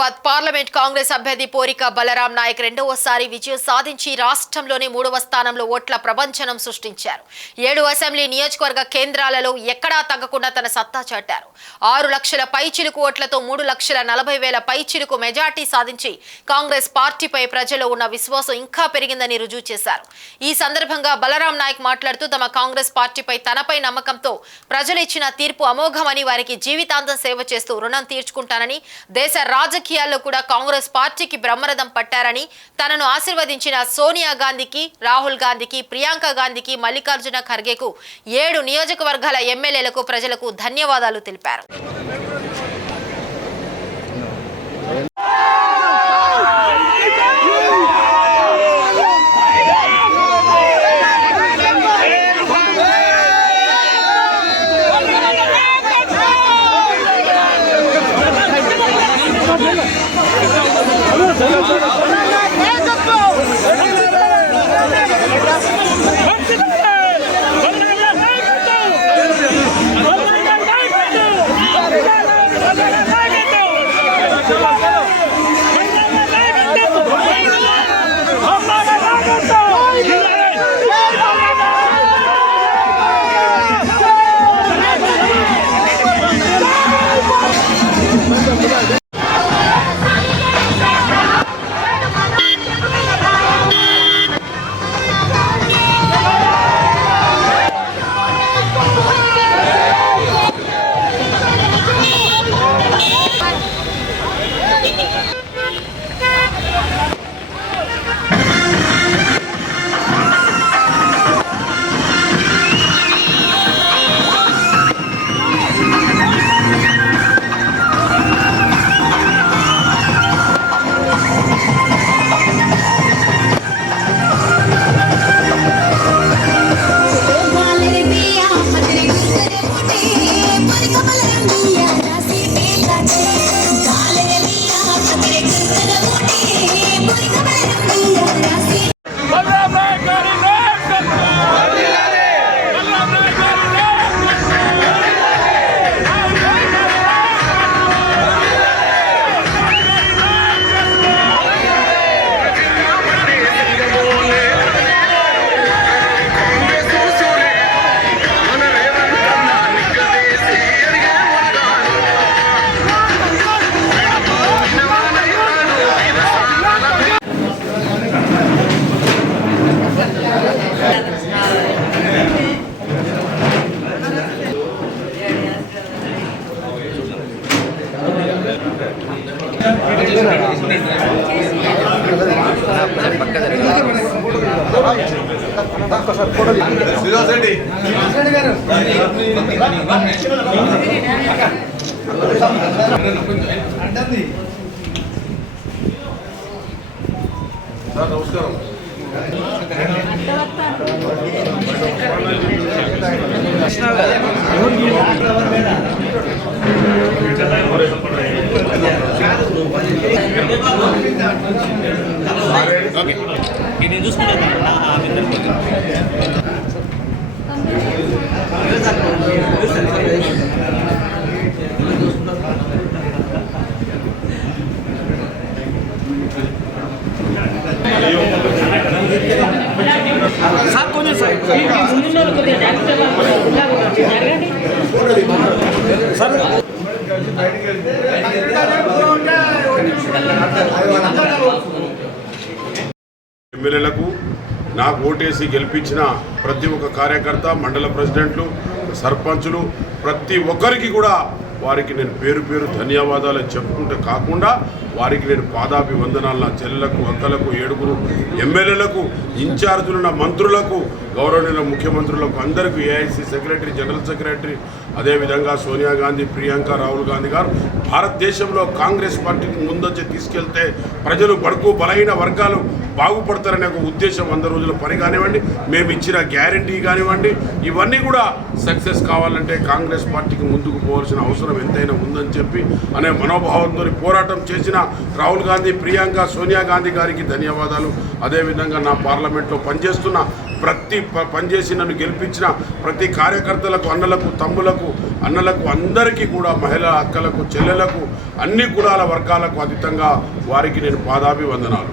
Parliament Congress అభ్యర్థి పోరిక బలరాం నాయక్ రెండవసారి విజయం సాధించి రాష్ట్రంలోని 3వ స్థానంలో ఓట్ల ప్రపంచనం సృష్టించారు. 7 అసెంబ్లీ నియోజకవర్గ కేంద్రాలలో ఎక్కడా తగ్గకుండా తన సత్తా చాటారు. 6 లక్షల పైచిలుకు ఓట్లతో 3,40,000 పైచిలుకు మెజార్టీ సాధించి కాంగ్రెస్ పార్టీపై ప్రజల్లో ఉన్న విశ్వాసం ఇంకా పెరిగిందని రుజువు చేశారు. ఈ సందర్భంగా బలరాం నాయక్ మాట్లాడుతూ తమ కాంగ్రెస్ పార్టీపై తనపై నమ్మకంతో ప్రజలు ఇచ్చిన తీర్పు అమోఘమని, వారికి జీవితాంతం సేవ చేస్తూ రుణం తీర్చుకుంటానని, దేశ రాజకీయాల్లో కూడా కాంగ్రెస్ పార్టీకి బ్రహ్మరథం పట్టారని, తనను ఆశీర్వదించిన సోనియా గాంధీకి, రాహుల్ గాంధీకి, ప్రియాంక గాంధీకి, మల్లికార్జున ఖర్గేకు, 7 నియోజకవర్గాల ఎమ్మెల్యేలకు ప్రజలకు ధన్యవాదాలు తెలిపారు. నమస్కారం. నేను చూసుకుంటాను. సార్ కొంచెం సార్ ఎమ్మెల్యేలకు నాకు ఓటేసి గెలిపించిన ప్రతి ఒక్క కార్యకర్త, మండల ప్రెసిడెంట్లు, సర్పంచులు, ప్రతి ఒక్కరికి కూడా వారికి నేను పేరు పేరు ధన్యవాదాలు చెప్పుకుంటే కాకుండా వారికి నేను పాదాభివందనాలు, నా చెల్లెలకు, అక్కలకు, 7 ఎమ్మెల్యేలకు, ఇన్ఛార్జులున్న మంత్రులకు, గౌరవనీయుల ముఖ్యమంత్రులకు అందరికీ, ఏఐసీ సెక్రటరీ, జనరల్ సెక్రటరీ, అదేవిధంగా సోనియా గాంధీ, ప్రియాంక, రాహుల్ గాంధీ గారు భారతదేశంలో కాంగ్రెస్ పార్టీకి ముందొచ్చి తీసుకెళ్తే ప్రజలు బడుగు బలహీన వర్గాలు బాగుపడతారనే ఒక ఉద్దేశం 100 రోజుల పని కానివ్వండి, మేము ఇచ్చిన గ్యారంటీ కానివ్వండి, ఇవన్నీ కూడా సక్సెస్ కావాలంటే కాంగ్రెస్ పార్టీకి ముందుకు పోవాల్సిన అవసరం ఎంతైనా ఉందని చెప్పి అనే మనోభావంతో పోరాటం చేసిన రాహుల్ గాంధీ, ప్రియాంక, సోనియా గాంధీ గారికి ధన్యవాదాలు. అదేవిధంగా నా పార్లమెంట్లో పనిచేస్తున్న పనిచేసి నన్ను గెలిపించిన ప్రతి కార్యకర్తలకు, అన్నలకు, తమ్ములకు, అన్నలకు అందరికీ కూడా మహిళా అక్కలకు చెల్లెలకు అన్ని కులాల వర్గాలకు అతీతంగా వారికి నేను పాదాభివందనాలు.